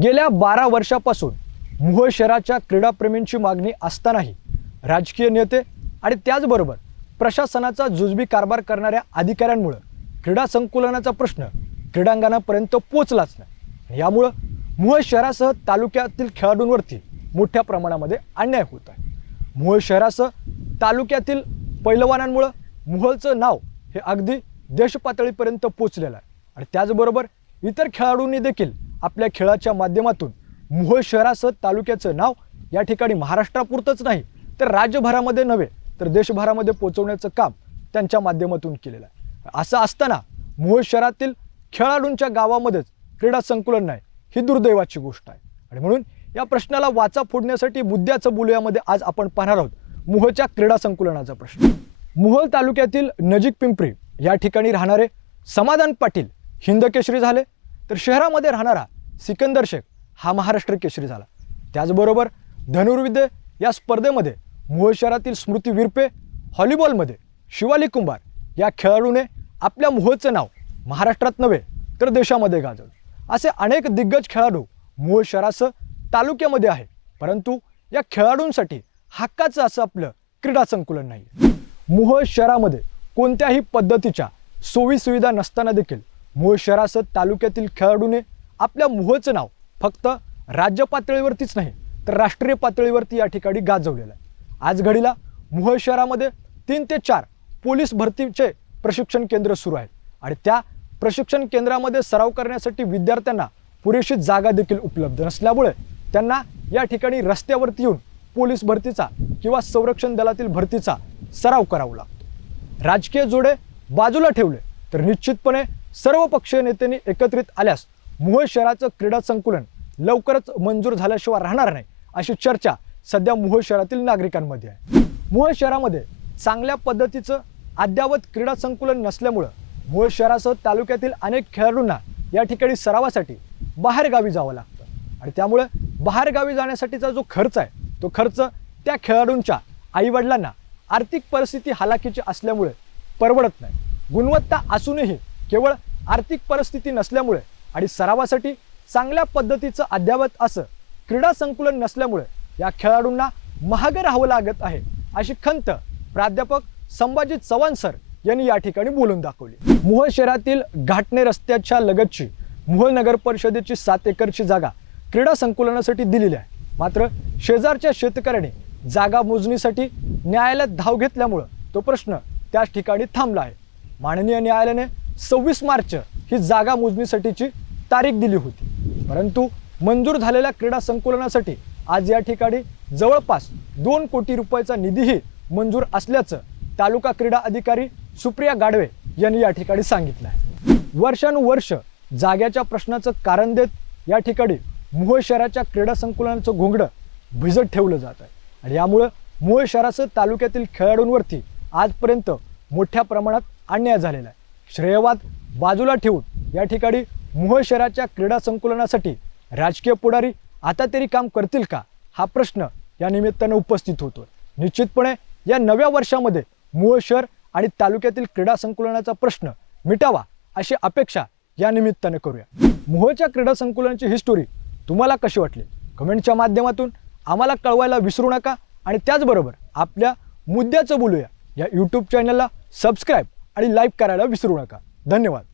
गेल्या बारा वर्षापासून मोहोळ शहराच्या क्रीडाप्रेमींची मागणी असतानाही राजकीय नेते आणि त्याचबरोबर प्रशासनाचा जुजबी कारभार करणाऱ्या अधिकाऱ्यांमुळं क्रीडा संकुलनाचा प्रश्न क्रीडांगणापर्यंत पोचलाच नाही. यामुळं मोहोळ शहरासह तालुक्यातील खेळाडूंवरती मोठ्या प्रमाणामध्ये अन्याय होत आहे. मोहोळ शहरासह तालुक्यातील पैलवानांमुळं मोहोळचं नाव हे अगदी देशपातळीपर्यंत पोचलेलं आहे. आणि त्याचबरोबर इतर खेळाडूंनी देखील आपल्या खेळाच्या माध्यमातून मोहोळ शहरासह तालुक्याचं नाव या ठिकाणी महाराष्ट्रापुरतंच नाही तर राज्यभरामध्ये नव्हे तर देशभरामध्ये पोचवण्याचं काम त्यांच्या माध्यमातून केलेलं आहे. असं असताना मोहोळ शहरातील खेळाडूंच्या गावामध्येच क्रीडा संकुलन नाही ही दुर्दैवाची गोष्ट आहे. आणि म्हणून या प्रश्नाला वाचा फोडण्यासाठी बुद्ध्याचं बोलूयामध्ये आज आपण पाहणार आहोत मोहोळच्या क्रीडा संकुलनाचा प्रश्न. मोहोळ तालुक्यातील नजीक पिंपरी या ठिकाणी राहणारे समाधान पाटील हिंदकेशरी झाले तर शहरामध्ये राहणारा सिकंदर शेख हा महाराष्ट्र केसरी झाला. त्याचबरोबर धनुर्विद्य या स्पर्धेमध्ये मुळ शहरातील स्मृती विरपे व्हॉलीबॉलमध्ये शिवाली कुंभार या खेळाडूने आपल्या मोहोळचं नाव महाराष्ट्रात नव्हे तर देशामध्ये गाजवलं. असे अनेक दिग्गज खेळाडू मूळ शहरासह तालुक्यामध्ये आहे परंतु या खेळाडूंसाठी हक्काचं असं आपलं क्रीडा संकुलन नाही मोहोळ शहरामध्ये कोणत्याही पद्धतीच्या सोयी सुविधा नसताना देखील मूळ शहरासह तालुक्यातील खेळाडूने आपल्या मोहोळचं नाव फक्त राज्य पातळीवरतीच नाही तर राष्ट्रीय पातळीवरती या ठिकाणी गाजवलेलं आहे. आज घडीला मोहोळ शहरामध्ये तीन ते चार पोलीस भरतीचे प्रशिक्षण केंद्र सुरू आहेत. आणि त्या प्रशिक्षण केंद्रामध्ये सराव करण्यासाठी विद्यार्थ्यांना पुरेशी जागा देखील उपलब्ध नसल्यामुळे त्यांना या ठिकाणी रस्त्यावरती येऊन पोलीस भरतीचा किंवा संरक्षण दलातील भरतीचा सराव करावा लागतो. राजकीय जोडे बाजूला ठेवले तर निश्चितपणे सर्व पक्षीय नेत्यांनी एकत्रित आल्यास मोहोळ शहराचं क्रीडा संकुलन लवकरच मंजूर झाल्याशिवाय राहणार नाही अशी चर्चा सध्या मोहोळ शहरातील नागरिकांमध्ये आहे. मोहोळ शहरामध्ये चांगल्या पद्धतीचं अद्ययावत क्रीडा संकुलन नसल्यामुळं मोहोळ शहरासह तालुक्यातील अनेक खेळाडूंना या ठिकाणी सरावासाठी बाहेरगावी जावं लागतं. आणि त्यामुळं बाहेरगावी जाण्यासाठीचा जो खर्च आहे तो खर्च त्या खेळाडूंच्या आईवडिलांना आर्थिक परिस्थिती हालाकीची असल्यामुळे परवडत नाही. गुणवत्ता असूनही केवळ आर्थिक परिस्थिती नसल्यामुळे आणि सरावासाठी चांगल्या पद्धतीचं अद्ययावत असं क्रीडा संकुलन नसल्यामुळे या खेळाडूंना महाग राहावं लागत आहे अशी खंत प्राध्यापक संभाजी चव्हाण सर यांनी या ठिकाणी बोलून दाखवली. मोहोळ शहरातील घाटणे रस्त्याच्या लगतची मोहोळ नगर परिषदेची सात एकरची जागा क्रीडा संकुलनासाठी दिलेली आहे. मात्र शेजारच्या शेतकऱ्याने जागा मोजणीसाठी न्यायालयात धाव घेतल्यामुळं तो प्रश्न त्याच ठिकाणी थांबला आहे. माननीय न्यायालयाने सव्वीस मार्च ही जागा मोजणीसाठीची तारीख दिली होती. परंतु मंजूर झालेल्या क्रीडा संकुलनासाठी आज या ठिकाणी जवळपास दोन कोटी रुपयाचा निधीही मंजूर असल्याचं तालुका क्रीडा अधिकारी सुप्रिया गाडवे यांनी या ठिकाणी सांगितलं आहे. वर्षानुवर्ष जाग्याच्या प्रश्नाचं कारण देत या ठिकाणी मुहे शहराच्या क्रीडा संकुलनाचं घोंगडं भिजत ठेवलं जात आहे. आणि यामुळं मुहे शहरासह तालुक्यातील खेळाडूंवरती आजपर्यंत मोठ्या प्रमाणात अन्याय झालेला आहे. श्रेयवाद बाजूला ठेवून या ठिकाणी मोहोळ शहराच्या क्रीडा संकुलनासाठी राजकीय पुढारी आता तरी काम करतील का? हा प्रश्न या निमित्तानं उपस्थित होतो निश्चितपणे या नव्या वर्षामध्ये मोहोळ शहर आणि तालुक्यातील क्रीडा संकुलनाचा प्रश्न मिटावा अशी अपेक्षा या निमित्तानं करूया. मोहोळच्या क्रीडा संकुलनाची हिस्टोरी तुम्हाला कशी वाटली? कमेंटच्या माध्यमातून आम्हाला कळवायला विसरू नका आणि त्याचबरोबर आपल्या मुद्द्याचं बोलूया. या यूट्यूब चॅनलला सबस्क्राईब आणि लाईक करायला विसरू नका. धन्यवाद.